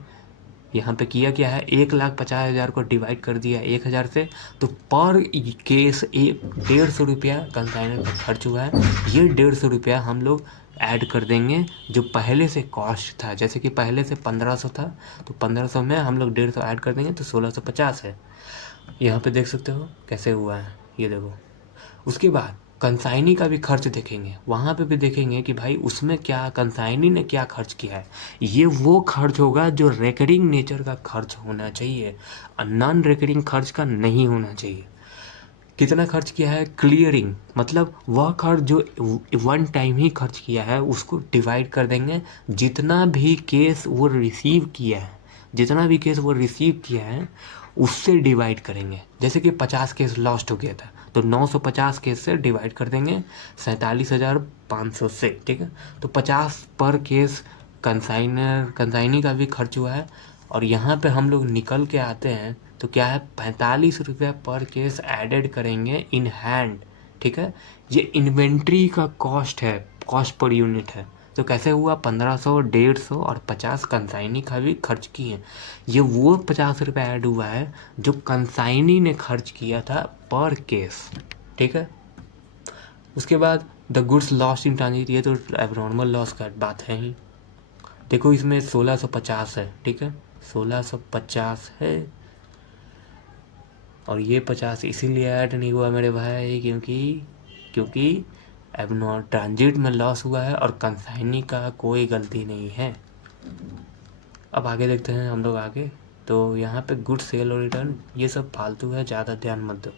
यहाँ पे किया क्या है 1,50,000 को डिवाइड कर दिया 1000 से, तो पर केस 150 रुपया कंसाइनर का खर्च हुआ है। ये 150 रुपया हम लोग ऐड कर देंगे जो पहले से कॉस्ट था, जैसे कि पहले से 1500 था तो 1500 में हम लोग 150 ऐड कर देंगे तो 1650 है। यहाँ पे देख सकते हो कैसे हुआ है, ये देखो। उसके बाद कंसाइनी का भी खर्च देखेंगे, वहाँ पे भी देखेंगे कि भाई उसमें क्या कंसाइनी ने क्या खर्च किया है। ये वो खर्च होगा जो रेकरिंग नेचर का खर्च होना चाहिए और नॉन रेकरिंग खर्च का नहीं होना चाहिए। कितना खर्च किया है, क्लियरिंग मतलब वह खर्च जो वन टाइम ही खर्च किया है उसको डिवाइड कर देंगे जितना भी केस वो रिसीव किया है, जितना भी केस वो रिसीव किया है उससे डिवाइड करेंगे। जैसे कि 50 केस लॉस्ट हो गया था तो 950 केस से डिवाइड कर देंगे 47,500 से। ठीक है, तो 50 पर केस कंसाइनी का भी खर्च हुआ है। और यहाँ पे हम लोग निकल के आते हैं तो क्या है 45 रुपया पर केस एडेड करेंगे इन हैंड। ठीक है, ये इन्वेंट्री का कॉस्ट है, कॉस्ट पर यूनिट है। तो कैसे हुआ 1500, 150 और 50 कंसाइनी का भी खर्च किए। ये वो 50 रुपया ऐड हुआ है जो कंसाइनी ने खर्च किया था पर केस। ठीक है, उसके बाद the goods lost in transit, ये तो एबनॉर्मल लॉस का बात है ही। देखो इसमें 1650 है। ठीक है, 1650 है और ये 50 इसीलिए ऐड नहीं हुआ मेरे भाई क्योंकि एबनॉर्मल ट्रांजिट में लॉस हुआ है और कंसाइनी का कोई गलती नहीं है। अब आगे देखते हैं हम लोग आगे। तो यहाँ पे गुड सेल और रिटर्न ये सब फालतू है, ज़्यादा ध्यान मत दो।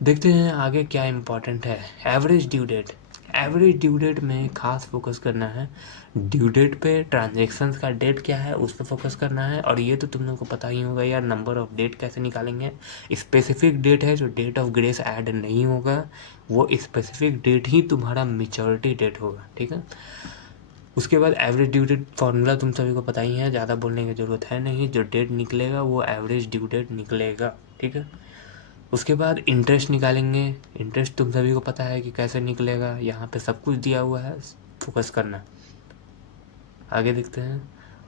देखते हैं आगे क्या इम्पोर्टेंट है, average due date. Average due date में खास फोकस करना है, ड्यू डेट पे ट्रांजेक्शन्स का डेट क्या है उस पर फोकस करना है। और ये तो तुम लोग को पता ही होगा यार, नंबर ऑफ डेट कैसे निकालेंगे। स्पेसिफिक डेट है जो डेट ऑफ ग्रेस ऐड नहीं होगा, वो स्पेसिफिक डेट ही तुम्हारा मेच्योरिटी डेट होगा। ठीक है, उसके बाद एवरेज ड्यू डेट फार्मूला तुम सभी को पता ही है, ज़्यादा बोलने की ज़रूरत है नहीं, जो डेट निकलेगा वो एवरेज ड्यू डेट निकलेगा। ठीक है, उसके बाद इंटरेस्ट निकालेंगे। इंटरेस्ट तुम सभी को पता है कि कैसे निकलेगा, यहाँ पे सब कुछ दिया हुआ है, फोकस करना। आगे देखते हैं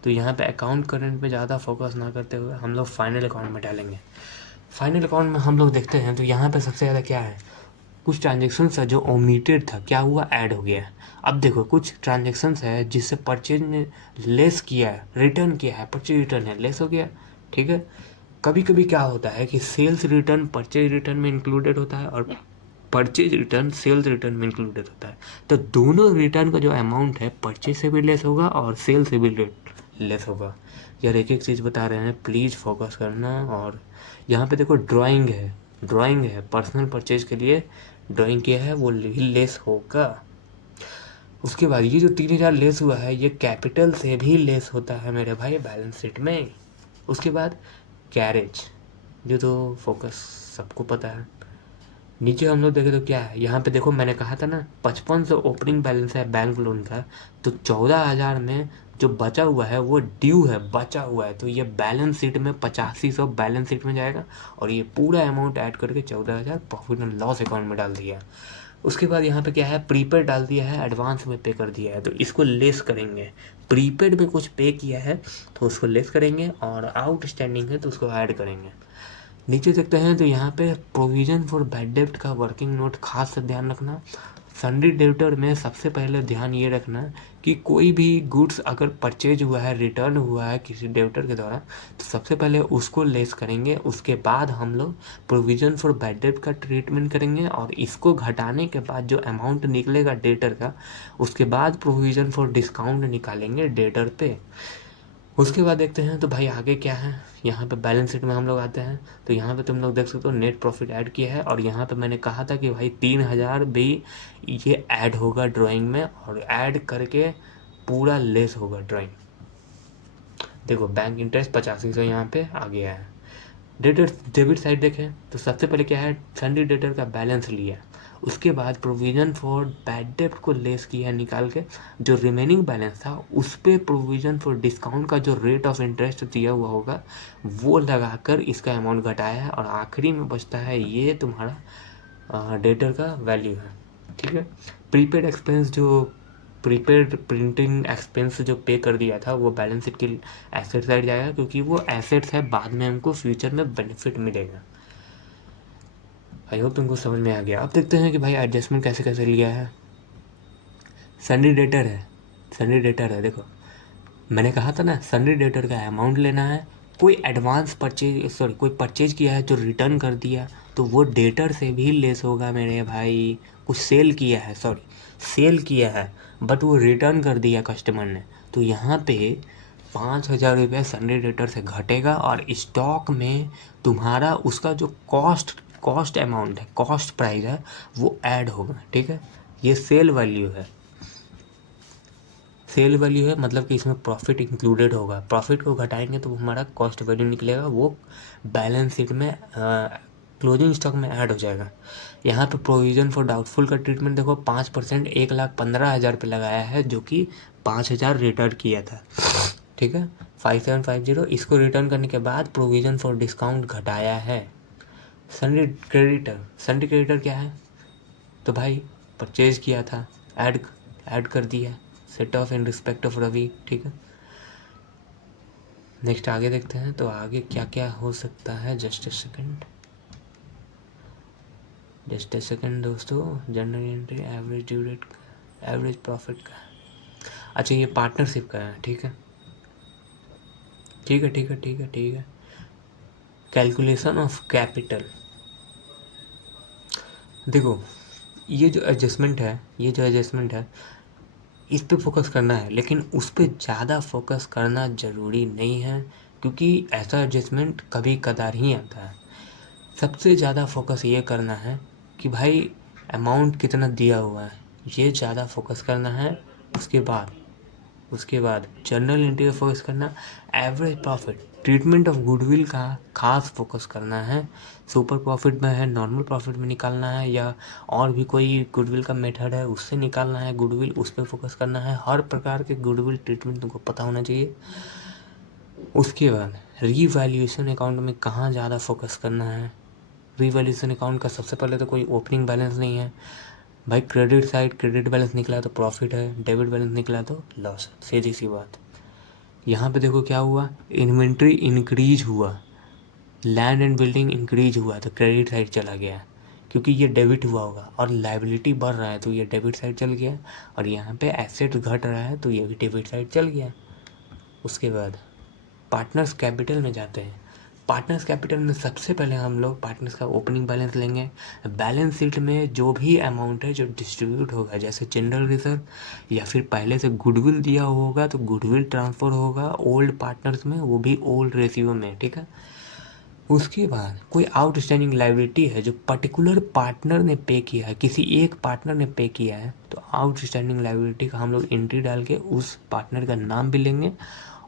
तो यहाँ पे अकाउंट करंट पे ज़्यादा फोकस ना करते हुए हम लोग फाइनल अकाउंट में डालेंगे। फाइनल अकाउंट में हम लोग देखते हैं तो यहाँ पे सबसे ज़्यादा क्या है, कुछ ट्रांजेक्शन्स है जो ओमिटेड था, क्या हुआ ऐड हो गया है। अब देखो कुछ ट्रांजेक्शन्स है जिससे परचेज ने लेस किया है, रिटर्न किया है, परचेज रिटर्न है लेस हो गया। ठीक है, कभी कभी क्या होता है कि सेल्स रिटर्न परचेज रिटर्न में इंक्लूडेड होता है और परचेज रिटर्न सेल्स रिटर्न में इंक्लूडेड होता है। तो दोनों रिटर्न का जो अमाउंट है परचेज से भी लेस होगा और सेल से भी लेस होगा। यार एक एक चीज़ बता रहे हैं, प्लीज़ फोकस करना। और यहाँ पे देखो ड्राइंग है, ड्राइंग है पर्सनल परचेज के लिए ड्राइंग किया है वो लेस होगा। उसके बाद ये जो 3000 लेस हुआ है ये कैपिटल से भी लेस होता है मेरे भाई बैलेंस शीट में। उसके बाद कैरेज, जो तो फोकस सबको पता है। नीचे हम लोग देखें तो क्या है, यहाँ पे देखो मैंने कहा था ना 5500 ओपनिंग बैलेंस है बैंक लोन का, तो 14000 में जो बचा हुआ है वो ड्यू है, बचा हुआ है, तो ये बैलेंस शीट में 8500 बैलेंस शीट में जाएगा और ये पूरा अमाउंट ऐड करके 14000 प्रॉफिट एंड लॉस अकाउंट में डाल दिया। उसके बाद यहाँ पे क्या है, प्रीपेड डाल दिया है, एडवांस में पे कर दिया है, तो इसको लेस करेंगे। प्रीपेड में कुछ पे किया है तो उसको लेस करेंगे और आउटस्टैंडिंग है तो उसको ऐड करेंगे। नीचे देखते हैं तो यहाँ पे प्रोविज़न फॉर बैड डेब्ट का वर्किंग नोट खास से ध्यान रखना। सन्डी डेब्टर में सबसे पहले ध्यान ये रखना कि कोई भी गुड्स अगर परचेज हुआ है, रिटर्न हुआ है किसी डेब्टर के द्वारा, तो सबसे पहले उसको लेस करेंगे, उसके बाद हम लोग प्रोविज़न फॉर बैड डेब्ट का ट्रीटमेंट करेंगे और इसको घटाने के बाद जो अमाउंट निकलेगा डेटर का, उसके बाद प्रोविज़न फॉर डिस्काउंट निकालेंगे डेटर पे। उसके बाद देखते हैं तो भाई आगे क्या है, यहाँ पे बैलेंस शीट में हम लोग आते हैं तो यहाँ पे तुम लोग देख सकते हो नेट प्रॉफिट ऐड किया है और यहाँ पे मैंने कहा था कि भाई 3000 भी ये ऐड होगा ड्राइंग में और ऐड करके पूरा लेस होगा ड्राइंग। देखो बैंक इंटरेस्ट 8500 यहाँ पे आ गया है। डेटर डेबिट साइड देखें तो सबसे पहले क्या है, सन्डी डेटर का बैलेंस लिया, उसके बाद प्रोविज़न फॉर बैड डेब्ट को लेस किया निकाल के, जो रिमेनिंग बैलेंस था उस पर प्रोविज़न फॉर डिस्काउंट का जो रेट ऑफ इंटरेस्ट दिया हुआ होगा वो लगाकर इसका अमाउंट घटाया है, और आखिरी में बचता है ये तुम्हारा डेटर का वैल्यू है। ठीक है, प्रीपेड एक्सपेंस जो प्रीपेड प्रिंटिंग एक्सपेंस जो पे कर दिया था वो बैलेंस शीट के एसेट साइड जाएगा, क्योंकि वो एसेट्स है, बाद में हमको फ्यूचर में बेनिफिट मिलेगा। आई होप तुमको समझ में आ गया। अब देखते हैं कि भाई एडजस्टमेंट कैसे कैसे लिया है। सन्डी डेटर है, सन्डी डेटर है, देखो मैंने कहा था ना सन्डी डेटर का अमाउंट लेना है, कोई एडवांस परचेज सॉरी कोई परचेज किया है जो रिटर्न कर दिया तो वो डेटर से भी लेस होगा मेरे भाई। कुछ सेल किया है, सॉरी सेल किया है बट वो रिटर्न कर दिया कस्टमर ने, तो यहाँ पे 5,000 रुपये सन्डी डेटर से घटेगा, और स्टॉक में तुम्हारा उसका जो कॉस्ट अमाउंट है, कॉस्ट प्राइस है, वो ऐड होगा। ठीक है, ये सेल वैल्यू है, सेल वैल्यू है, मतलब कि इसमें प्रॉफिट इंक्लूडेड होगा। प्रॉफिट को घटाएंगे तो हमारा कॉस्ट वैल्यू निकलेगा, वो बैलेंस शीट में क्लोजिंग स्टॉक में ऐड हो जाएगा। यहाँ पे प्रोविज़न फॉर डाउटफुल का ट्रीटमेंट देखो, 5% 1,15,000 पे लगाया है, जो कि 5,000 रिटर्न किया था। ठीक है, 5750 इसको रिटर्न करने के बाद प्रोविज़न फॉर डिस्काउंट घटाया है। सन्डी क्रेडिटर, सन्डी क्रेडिटर क्या है, तो भाई परचेज किया था, ऐड कर दिया, set off in respect of Ravi. ठीक है, नेक्स्ट आगे देखते हैं, तो आगे क्या क्या हो सकता है। जस्ट ए सेकेंड दोस्तों। General entry, average due date, average profit का, अच्छा ये पार्टनरशिप का है। ठीक है, ठीक है, ठीक है, ठीक है, ठीक है। कैलकुलेशन ऑफ कैपिटल, देखो ये जो एडजस्टमेंट है, ये जो एडजस्टमेंट है इस पे फोकस करना है, लेकिन उस पे ज़्यादा फोकस करना ज़रूरी नहीं है, क्योंकि ऐसा एडजस्टमेंट कभी कदार ही आता है। सबसे ज़्यादा फोकस ये करना है कि भाई अमाउंट कितना दिया हुआ है, ये ज़्यादा फोकस करना है। उसके बाद जर्नल एंट्री पे फोकस करना, average profit, treatment of goodwill का खास फोकस करना है। सुपर प्रॉफिट में है, नॉर्मल प्रॉफिट में निकालना है, या और भी कोई गुडविल का मेथड है उससे निकालना है गुडविल, उस पर फोकस करना है। हर प्रकार के गुडविल ट्रीटमेंट तुमको पता होना चाहिए। उसके बाद रीवैल्यूएशन अकाउंट में कहाँ ज़्यादा फोकस करना है। रीवैल्यूएशन अकाउंट का सबसे पहले तो कोई ओपनिंग बैलेंस नहीं है भाई, क्रेडिट साइड क्रेडिट बैलेंस निकला तो प्रॉफिट है, डेबिट बैलेंस निकला तो लॉस है, सीधी सी बात। यहाँ पे देखो क्या हुआ, इन्वेंट्री इंक्रीज हुआ, लैंड एंड बिल्डिंग इंक्रीज हुआ तो क्रेडिट साइड चला गया, क्योंकि ये डेबिट हुआ होगा, और लाइबिलिटी बढ़ रहा है तो ये डेबिट साइड चल गया, और यहाँ पे एसेट घट रहा है तो ये भी डेबिट साइड चल गया। उसके बाद पार्टनर्स कैपिटल में जाते हैं। पार्टनर्स कैपिटल में सबसे पहले हम लोग पार्टनर्स का ओपनिंग बैलेंस लेंगे। बैलेंस शीट में जो भी अमाउंट है जो डिस्ट्रीब्यूट होगा, जैसे जनरल रिजर्व या फिर पहले से गुडविल दिया होगा तो गुडविल ट्रांसफ़र होगा ओल्ड पार्टनर्स में, वो भी ओल्ड रेशियो में। ठीक है, उसके बाद कोई आउटस्टैंडिंग लाइबिलिटी है जो पर्टिकुलर पार्टनर ने पे किया है, किसी एक पार्टनर ने पे किया है, तो आउटस्टैंडिंग लाइबिलिटी का हम लोग एंट्री डाल के उस पार्टनर का नाम भी लेंगे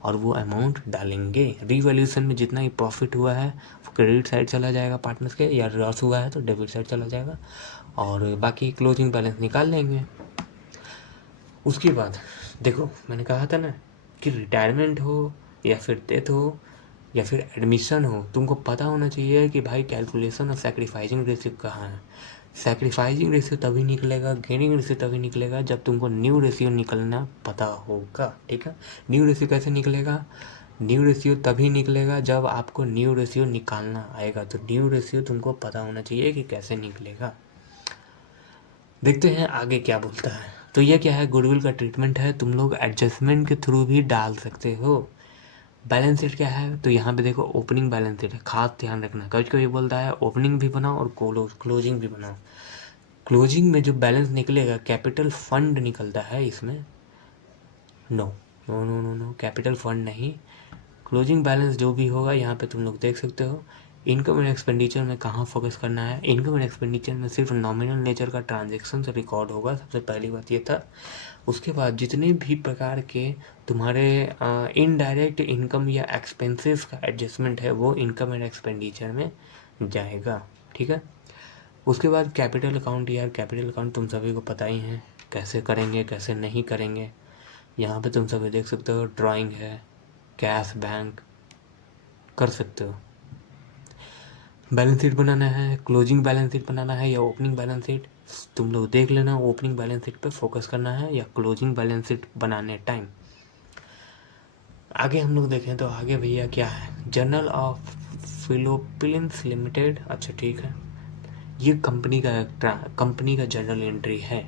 और वो अमाउंट डालेंगे। रीवैल्यूएशन में जितना ही प्रॉफिट हुआ है वो क्रेडिट साइड चला जाएगा पार्टनर्स के, या लॉस हुआ है तो डेबिट साइड चला जाएगा, और बाकी क्लोजिंग बैलेंस निकाल लेंगे। उसके बाद देखो मैंने कहा था ना कि रिटायरमेंट हो या फिर डेथ हो या फिर एडमिशन हो, तुमको पता होना चाहिए कि भाई कैलकुलेशन और सैक्रिफाइसिंग रेशियो कहाँ है। सैक्रिफाइसिंग रेशियो तभी निकलेगा, गेनिंग रेशियो तभी निकलेगा जब तुमको न्यू रेशियो निकलना पता होगा। ठीक है, न्यू रेशियो कैसे निकलेगा, न्यू रेशियो तभी निकलेगा जब आपको न्यू रेशियो निकालना आएगा, तो न्यू रेशियो तुमको पता होना चाहिए कि कैसे निकलेगा। देखते हैं आगे क्या बोलता है। तो ये क्या है, गुडविल का ट्रीटमेंट है, तुम लोग एडजस्टमेंट के थ्रू भी डाल सकते हो। बैलेंस शीट क्या है, तो यहाँ पे देखो ओपनिंग बैलेंस शीट है, खास ध्यान रखना, कभी कभी बोलता है ओपनिंग भी बनाओ और क्लोजिंग भी बनाओ। क्लोजिंग में जो बैलेंस निकलेगा कैपिटल फंड निकलता है इसमें, no no no no no, capital fund नहीं। क्लोजिंग बैलेंस जो भी होगा यहाँ पे तुम लोग देख सकते हो, इनकम एंड एक्सपेंडिचर में कहाँ फोकस करना है? इनकम एंड एक्सपेंडिचर में सिर्फ नॉमिनल नेचर का ट्रांजेक्शन से रिकॉर्ड होगा, सबसे पहली बात ये था। उसके बाद जितने भी प्रकार के तुम्हारे इनडायरेक्ट इनकम या एक्सपेंसेस का एडजस्टमेंट है वो इनकम एंड एक्सपेंडिचर में जाएगा, ठीक है। उसके बाद कैपिटल अकाउंट, यार कैपिटल अकाउंट तुम सभी को पता ही है कैसे करेंगे कैसे नहीं करेंगे। यहाँ पे तुम सभी देख सकते हो ड्राइंग है, कैश बैंक कर सकते हो। बैलेंस शीट बनाना है, क्लोजिंग बैलेंस शीट बनाना है या ओपनिंग बैलेंस शीट, तुम लोग देख लेना ओपनिंग बैलेंस शीट पे फोकस करना है या क्लोजिंग बैलेंस शीट बनाने टाइम। आगे हम लोग देखें तो आगे भैया क्या है, जर्नल ऑफ फिलिपींस लिमिटेड, अच्छा ठीक है, ये कंपनी का जर्नल एंट्री है।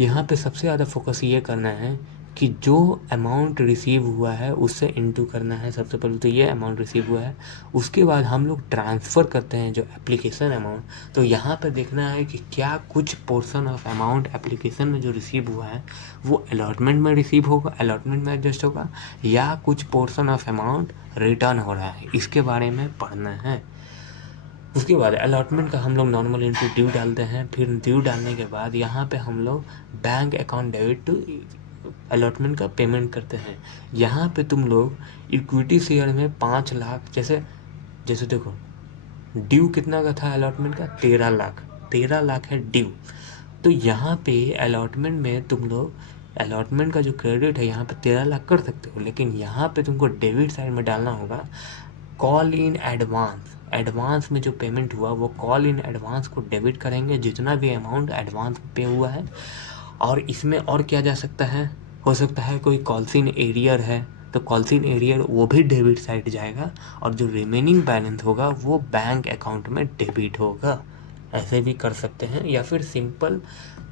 यहाँ पे सबसे ज़्यादा फोकस ये करना है कि जो अमाउंट रिसीव हुआ है उससे इनटू करना है। सबसे पहले तो ये अमाउंट रिसीव हुआ है, उसके बाद हम लोग ट्रांसफ़र करते हैं जो एप्लीकेशन अमाउंट, तो यहाँ पे देखना है कि क्या कुछ पोर्शन ऑफ अमाउंट एप्लीकेशन में जो रिसीव हुआ है वो अलॉटमेंट में रिसीव होगा, अलॉटमेंट में एडजस्ट होगा, या कुछ पोर्शन ऑफ अमाउंट रिटर्न हो रहा है, इसके बारे में पढ़ना है। उसके बाद अलॉटमेंट का हम लोग नॉर्मल इनटू ड्यू डालते हैं, फिर ड्यू डालने के बाद यहाँ पे हम लोग bank account debit to allotment का पेमेंट करते हैं। यहाँ पे तुम लोग इक्विटी शेयर में 5 लाख, जैसे जैसे देखो ड्यू कितना का था अलॉटमेंट का, 13 लाख, 13 लाख है ड्यू। तो यहाँ पे अलॉटमेंट में तुम लोग अलॉटमेंट का जो क्रेडिट है यहाँ पे 13 लाख कर सकते हो, लेकिन यहाँ पे तुमको डेबिट साइड में डालना होगा कॉल इन एडवांस। एडवांस में जो पेमेंट हुआ वो कॉल इन एडवांस को डेबिट करेंगे, जितना भी अमाउंट एडवांस पे हुआ है। और इसमें और क्या जा सकता है, हो सकता है कोई कॉल्स इन एरियर है तो कॉल्स इन एरियर वो भी डेबिट साइड जाएगा, और जो रिमेनिंग बैलेंस होगा वो बैंक अकाउंट में डेबिट होगा। ऐसे भी कर सकते हैं, या फिर सिंपल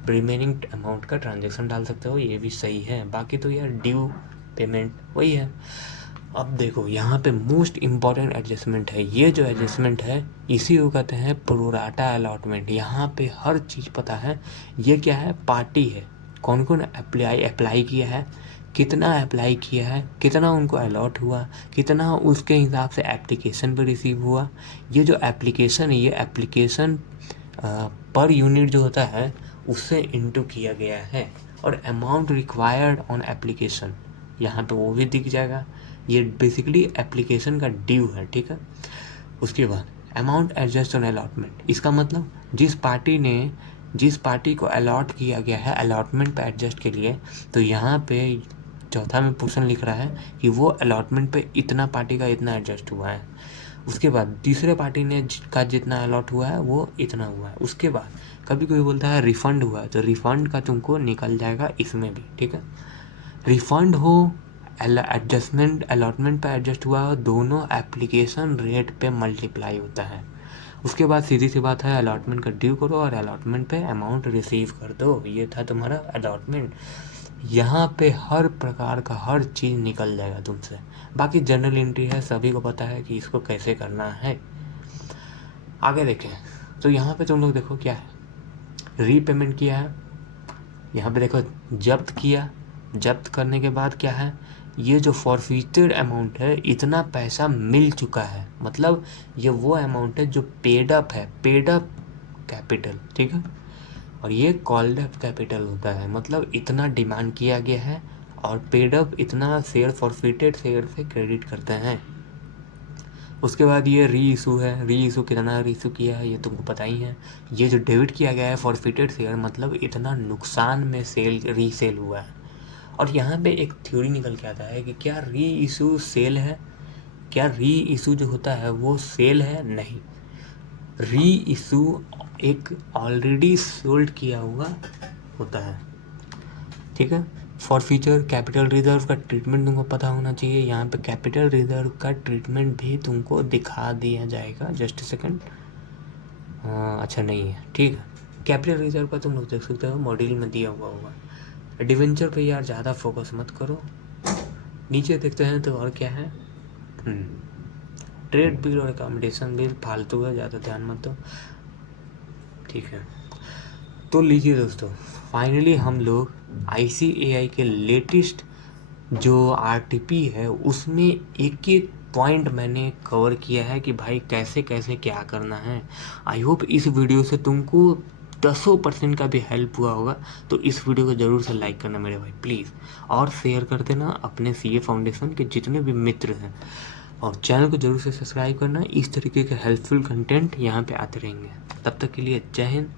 रिमेनिंग अमाउंट का ट्रांजेक्शन डाल सकते हो, ये भी सही है। बाकी तो यार ड्यू पेमेंट वही है। अब देखो यहाँ पे मोस्ट इम्पॉर्टेंट एडजस्टमेंट है, ये जो एडजस्टमेंट है इसी को कहते हैं प्रोराटा अलॉटमेंट। यहाँ पे हर चीज़ पता है, ये क्या है, पार्टी है, कौन कौन अप्लाई किया है, कितना अप्लाई किया है, कितना उनको अलॉट हुआ, कितना उसके हिसाब से एप्लीकेशन पे रिसीव हुआ। ये जो एप्लीकेशन है, ये एप्लीकेशन पर यूनिट जो होता है उससे इनटू किया गया है, और अमाउंट रिक्वायर्ड ऑन एप्लीकेशन यहाँ पे वो भी दिख जाएगा। ये बेसिकली एप्लीकेशन का ड्यू है, ठीक है। उसके बाद अमाउंट एडजस्ट ऑन अलॉटमेंट, इसका मतलब जिस पार्टी को अलॉट किया गया है अलॉटमेंट पे एडजस्ट के लिए, तो यहाँ पे चौथा में पोर्शन लिख रहा है कि वो अलॉटमेंट पे इतना पार्टी का इतना एडजस्ट हुआ है। उसके बाद तीसरे पार्टी ने का जितना अलॉट हुआ है वो इतना हुआ है। उसके बाद कभी कोई बोलता है रिफ़ंड हुआ है, तो रिफ़ंड का तुमको निकल जाएगा इसमें भी, ठीक है। रिफ़ंड हो, एडजस्टमेंट अलॉटमेंट पे एडजस्ट हुआ हो, दोनों एप्लीकेशन रेट पे मल्टीप्लाई होता है। उसके बाद सीधी सी बात है, अलॉटमेंट का ड्यू करो और अलॉटमेंट पे अमाउंट रिसीव कर दो। ये था तुम्हारा अलॉटमेंट। यहाँ पे हर प्रकार का हर चीज़ निकल जाएगा तुमसे। बाकी जनरल एंट्री है, सभी को पता है कि इसको कैसे करना है। आगे देखें तो यहाँ पे तुम लोग देखो क्या है, रीपेमेंट किया है, यहाँ पे देखो जब्त किया, जब्त करने के बाद क्या है, ये जो फॉरफीटेड अमाउंट है इतना पैसा मिल चुका है, मतलब ये वो अमाउंट है जो पेड अप है, पेड अप कैपिटल, ठीक है। और ये कॉल्ड अप कैपिटल होता है, मतलब इतना डिमांड किया गया है और पेड अप इतना शेयर फॉरफीटेड शेयर से क्रेडिट करते हैं। उसके बाद ये री इशू है, री इशू कितना री इशू किया है ये तुमको पता ही है। ये जो डेबिट किया गया है फॉरफिटेड शेयर, मतलब इतना नुकसान में सेल रीसेल हुआ है। और यहाँ पे एक थ्योरी निकल के आता है कि क्या री इशू सेल है, क्या री इशू जो होता है वो सेल है, नहीं। री इशू एक ऑलरेडी सोल्ड किया हुआ होता है, ठीक है। फॉर फ्यूचर कैपिटल रिजर्व का ट्रीटमेंट तुमको पता होना चाहिए, यहाँ पे कैपिटल रिजर्व का ट्रीटमेंट भी तुमको दिखा दिया जाएगा, जस्ट सेकंड। अच्छा नहीं है, ठीक है। कैपिटल रिजर्व का तुम लोग देख सकते हो, मॉड्यूल में दिया हुआ होगा। डिवेंचर पे यार ज़्यादा फोकस मत करो, नीचे देखते हैं तो और क्या है, ट्रेड बिल और अकोमोडेशन बिल फालतू है, ज़्यादा ध्यान मत दो, ठीक है। तो लीजिए दोस्तों, फाइनली हम लोग ICAI के लेटेस्ट जो RTP है उसमें एक एक पॉइंट मैंने कवर किया है कि भाई कैसे कैसे क्या करना है। आई होप इस वीडियो से तुमको 10% का भी हेल्प हुआ होगा। तो इस वीडियो को ज़रूर से लाइक करना मेरे भाई प्लीज़, और शेयर कर देना अपने सीए फाउंडेशन के जितने भी मित्र हैं, और चैनल को ज़रूर से सब्सक्राइब करना। इस तरीके के हेल्पफुल कंटेंट यहाँ पे आते रहेंगे। तब तक के लिए जय हिंद।